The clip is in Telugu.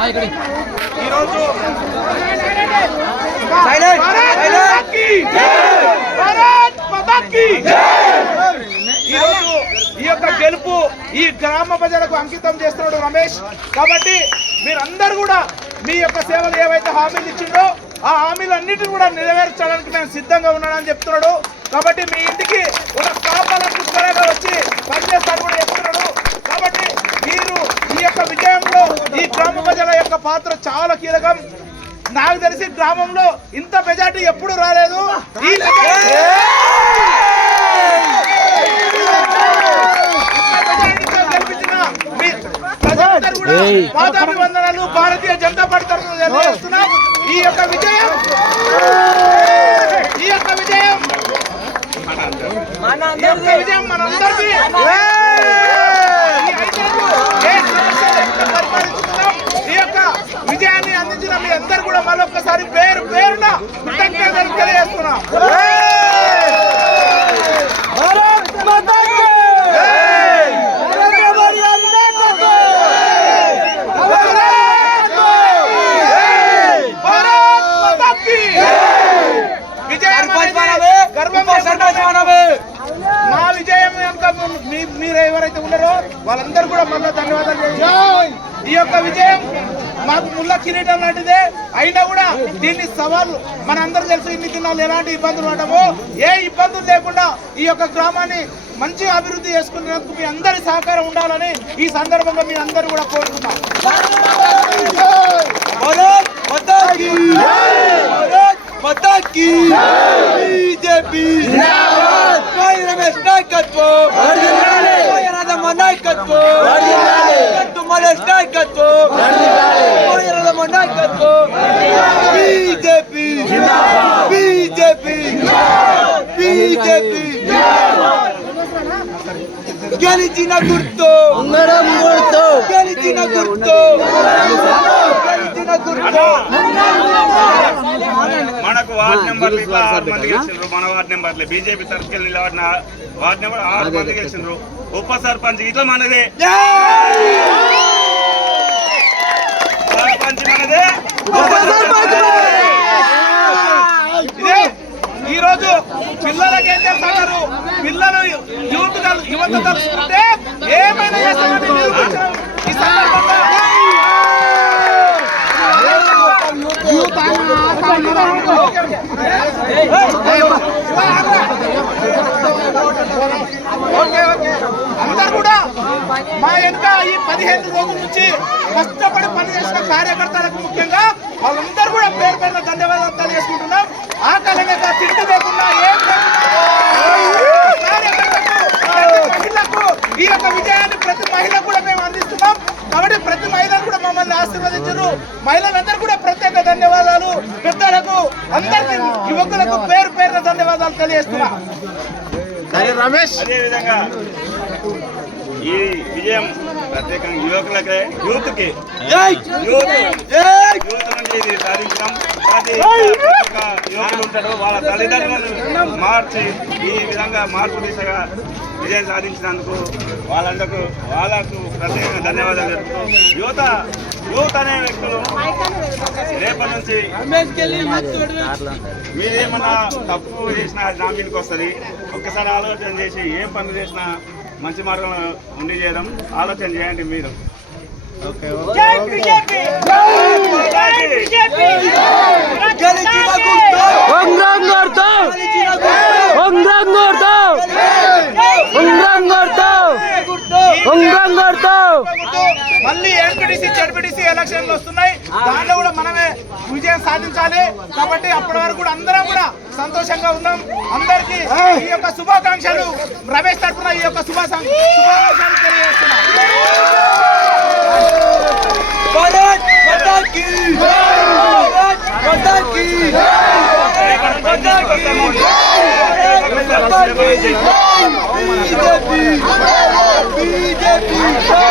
ఈరోజు ఈ యొక్క గెలుపు ఈ గ్రామ ప్రజలకు అంకితం చేస్తున్నాడు రమేష్. కాబట్టి మీరందరూ కూడా మీ యొక్క సేవలు ఏవైతే హామీలు ఇచ్చిండో ఆ హామీలన్నిటిని కూడా నెరవేర్చడానికి నేను సిద్ధంగా ఉన్నానని చెప్తున్నాడు. కాబట్టి మీ ఇంటికి ఒక కాపాలను త్వరగా వచ్చి పనిచేస్తాను కూడా చెప్తున్నాడు. కాబట్టి మీరు ఈ యొక్క విజయంలో ఈ గ్రామ ప్రజల యొక్క పాత్ర చాలా కీలకం. నాకు తెలిసి గ్రామంలో ఇంత మెజార్టీ ఎప్పుడు రాలేదు. ఈ పాదాభివందనాలు భారతీయ జనతా పార్టీ తరఫున తెలియజేస్తున్నాం. ఈ యొక్క విజయం మనందరికీ. ఈ యొక్క విజయాన్ని అందించిన మీ అందరు కూడా మరొకసారి పేరు పేరున కృతజ్ఞతలు తెలియజేస్తున్నాం. మా విజయం మీరు ఎవరైతే ఉన్నారో వాళ్ళందరూ కూడా మళ్ళీ ధన్యవాదాలు చేయాలి. ఈ యొక్క విజయం మాకు ముళ్ళ కిరీటం లాంటిదే అయినా కూడా దీన్ని సవాళ్ళు మనందరూ తెలుసు. ఇన్ని దినాలు ఎలాంటి ఇబ్బందులు పడమో ఏ ఇబ్బందులు లేకుండా ఈ యొక్క గ్రామాన్ని మంచి అభివృద్ధి చేసుకునేందుకు మీ అందరి సహకారం ఉండాలని ఈ సందర్భంగా మీ అందరూ కూడా కోరుతున్నాం. बीजेपी रमेश नायकत्व नायकत्व नायकत्व नायकत्व बीजेपी बीजेपी बीजेपी గెలిచిన గుర్తు గెలిచిన గుర్తు మనకు వార్డు నెంబర్లు 6 మంది గెలిచిండ్రు. మన వార్డు నెంబర్లే బీజేపీ సర్కిల్ నిలబడిన వార్డు నెంబర్ 6 మంది గెలిచిండ్రు. ఉప సర్పంచ్ ఇట్లా మనదే, సర్పంచ్ మనదే. ఈ రోజు పిల్లలకి ఏం చేస్తున్నారు, పిల్లలు యువత తలుచుకుంటే ఏమైనా చేస్తామని నిరూపించడం ఈ సందర్భంగా అందరు కూడా మా వెనుక ఈ 15 రోజుల నుంచి కష్టపడి పనిచేసిన కార్యకర్తలకు ముఖ్యంగా వాళ్ళందరూ కూడా పేరు పేరున ధన్యవాదాలు తెలియజేసుకుంటున్నాం. ఆకలిగా తిండి లేకుండా మహిళకు ఈ యొక్క విజయాన్ని ప్రతి మహిళకు కూడా మేము అందిస్తున్నాం. కాబట్టి ప్రతి మహిళను కూడా మమ్మల్ని ఆశీర్వదించారు. మహిళలందరూ కూడా ప్రత్యేక ధన్యవాదాలు. పెద్దలకు అందరికీ యువకులకు పేరు పేరున ధన్యవాదాలు తెలియజేస్తున్నాం. రమేష్ అదేవిధంగా ఈ విజయం ప్రత్యేకంగా యువకులకే యూత్ నుంచి ఇది సాధించడం. ప్రతి యువకులు ఉంటాడు వాళ్ళ తల్లిదండ్రులను మార్చి ఈ విధంగా మార్పు దిశగా విజయం సాధించినందుకు వాళ్ళకు ప్రత్యేకంగా ధన్యవాదాలు తెలుపుతూ యూత్ అనే వ్యక్తులు రేపటి నుంచి మీరేమన్నా తప్పు చేసినా అది నా మీదకి వస్తుంది. ఒక్కసారి ఆలోచన చేసి ఏ పనులు చేసినా మంచి మార్గంలో ఉండి చేయడం ఆలోచన చేయండి మీరు. మళ్ళీ ఎంపీటీసీ జడ్పీటీసీ ఎలక్షన్లు వస్తున్నాయి. దాంట్లో కూడా మనమే విజయం సాధించాలి. కాబట్టి అప్పటి వరకు కూడా అందరం కూడా సంతోషంగా ఉన్నాం. అందరికీ ఈ యొక్క శుభాకాంక్షలు రమేష్ తరఫున ఈ యొక్క శుభాకాంక్షలు తెలియజేస్తున్నాం.